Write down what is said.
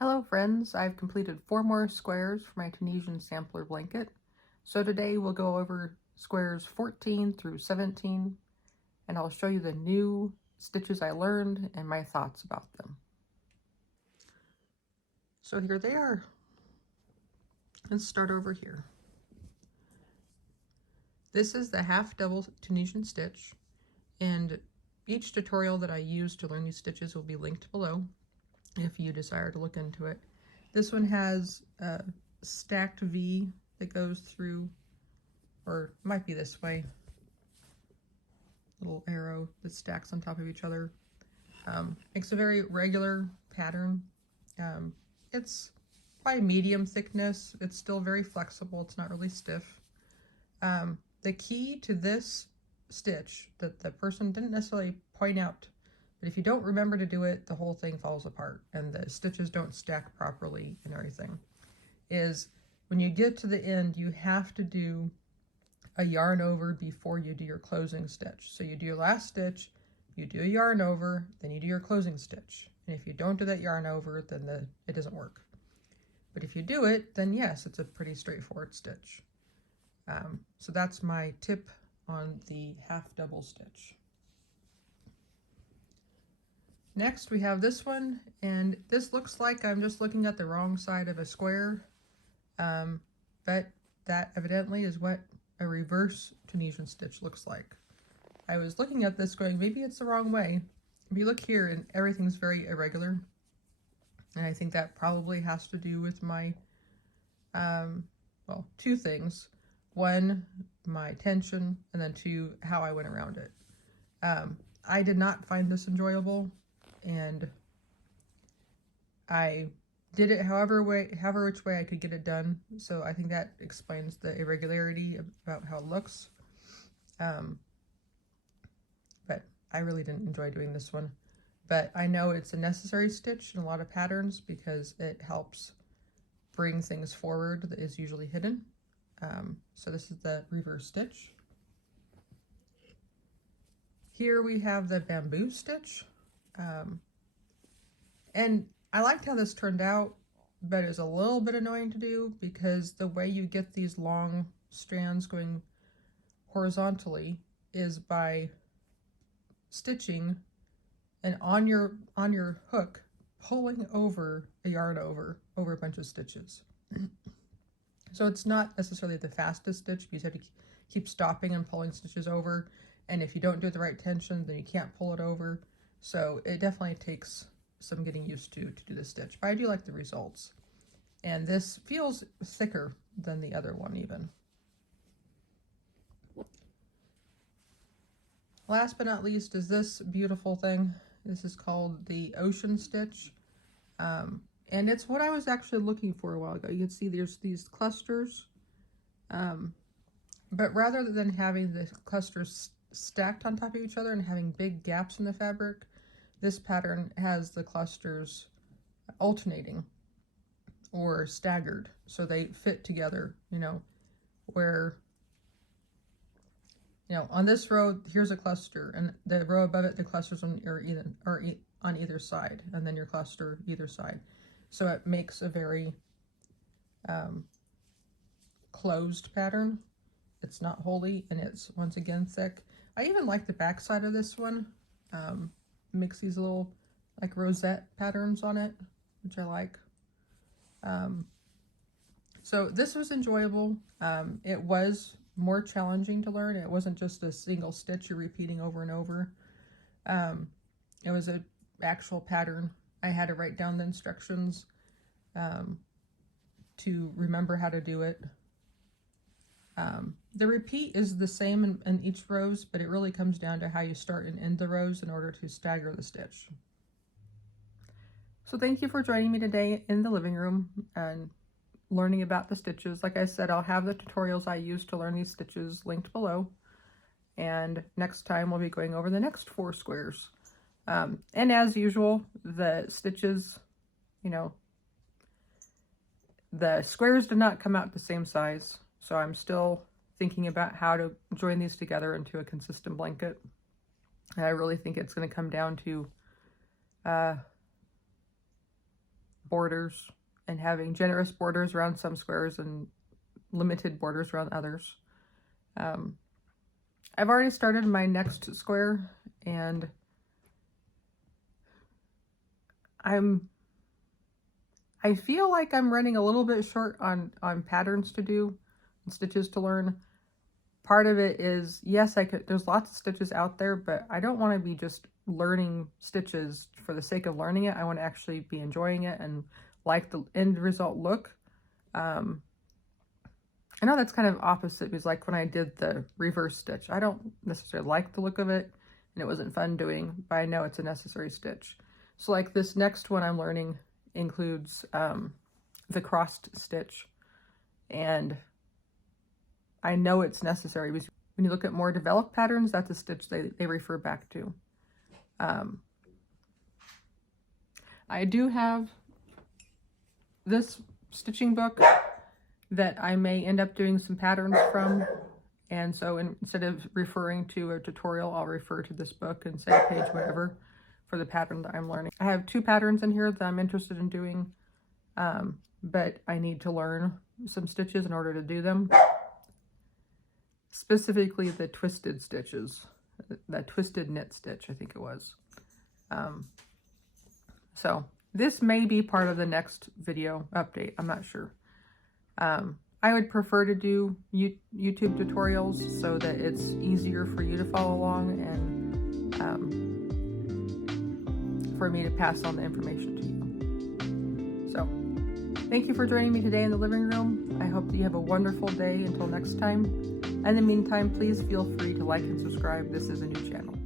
Hello friends, I've completed 4 more squares for my Tunisian sampler blanket. So today we'll go over squares 14 through 17 and I'll show you the new stitches I learned and my thoughts about them. So here they are. Let's start over here. This is the half double Tunisian stitch, and each tutorial that I use to learn these stitches will be linked below if you desire to look into it. This one has a stacked V that goes through, or it might be this way, little arrow that stacks on top of each other. Makes a very regular pattern. It's by medium thickness. It's still very flexible. It's not really stiff. The key to this stitch that the person didn't necessarily point out, but if you don't remember to do it, the whole thing falls apart and the stitches don't stack properly and everything, is when you get to the end, you have to do a yarn over before you do your closing stitch. So you do your last stitch, you do a yarn over, then you do your closing stitch. And if you don't do that yarn over, then it doesn't work. But if you do it, then yes, it's a pretty straightforward stitch. So that's my tip on the half double stitch. Next we have this one, and this looks like I'm just looking at the wrong side of a square, but that evidently is what a reverse Tunisian stitch looks like. I was looking at this going, maybe it's the wrong way. If you look here, and everything's very irregular, and I think that probably has to do with my, well, 2 things. 1, my tension, and then 2, how I went around it. I did not find this enjoyable, and I did it however which way I could get it done. So I think that explains the irregularity about how it looks. But I really didn't enjoy doing this one. But I know it's a necessary stitch in a lot of patterns because it helps bring things forward that is usually hidden. So this is the reverse stitch. Here we have the bamboo stitch. And I liked how this turned out, but it was a little bit annoying to do because the way you get these long strands going horizontally is by stitching and on your hook pulling over a yarn over a bunch of stitches. So it's not necessarily the fastest stitch because you have to keep stopping and pulling stitches over, and if you don't do the right tension, then you can't pull it over. So it definitely takes some getting used to do this stitch, but I do like the results. And this feels thicker than the other one even. Last but not least is this beautiful thing. This is called the ocean stitch. And it's what I was actually looking for a while ago. You can see there's these clusters, but rather than having the clusters stacked on top of each other and having big gaps in the fabric, this pattern has the clusters alternating or staggered, so they fit together, where, on this row, here's a cluster, and the row above it, the clusters are on either side, and then your cluster either side. So it makes a very closed pattern. It's not wholly, and it's once again thick. I even like the back side of this one. Makes these little like rosette patterns on it, which I like. So this was enjoyable. It was more challenging to learn. It wasn't just a single stitch you're repeating over and over. It was an actual pattern. I had to write down the instructions to remember how to do it. The repeat is the same in each rows, but it really comes down to how you start and end the rows in order to stagger the stitch. So thank you for joining me today in the living room and learning about the stitches. Like I said, I'll have the tutorials I used to learn these stitches linked below. And next time we'll be going over the next 4 squares. And as usual, the stitches, the squares did not come out the same size. So I'm still thinking about how to join these together into a consistent blanket. And I really think it's going to come down to borders and having generous borders around some squares and limited borders around others. I've already started my next square, and I feel like I'm running a little bit short on patterns to do and stitches to learn. Part of it is, yes, there's lots of stitches out there, but I don't want to be just learning stitches for the sake of learning it. I want to actually be enjoying it and like the end result look. I know that's kind of opposite, because like when I did the reverse stitch, I don't necessarily like the look of it and it wasn't fun doing, but I know it's a necessary stitch. So like this next one I'm learning includes the crossed stitch, and I know it's necessary because when you look at more developed patterns, that's a stitch they refer back to. I do have this stitching book that I may end up doing some patterns from, and so instead of referring to a tutorial, I'll refer to this book and say page whatever for the pattern that I'm learning. I have 2 patterns in here that I'm interested in doing, but I need to learn some stitches in order to do them. Specifically the twisted stitches, the twisted knit stitch, I think it was. So this may be part of the next video update, I'm not sure. I would prefer to do YouTube tutorials so that it's easier for you to follow along and for me to pass on the information to you. So thank you for joining me today in the living room. I hope that you have a wonderful day until next time. In the meantime, please feel free to like and subscribe. This is a new channel.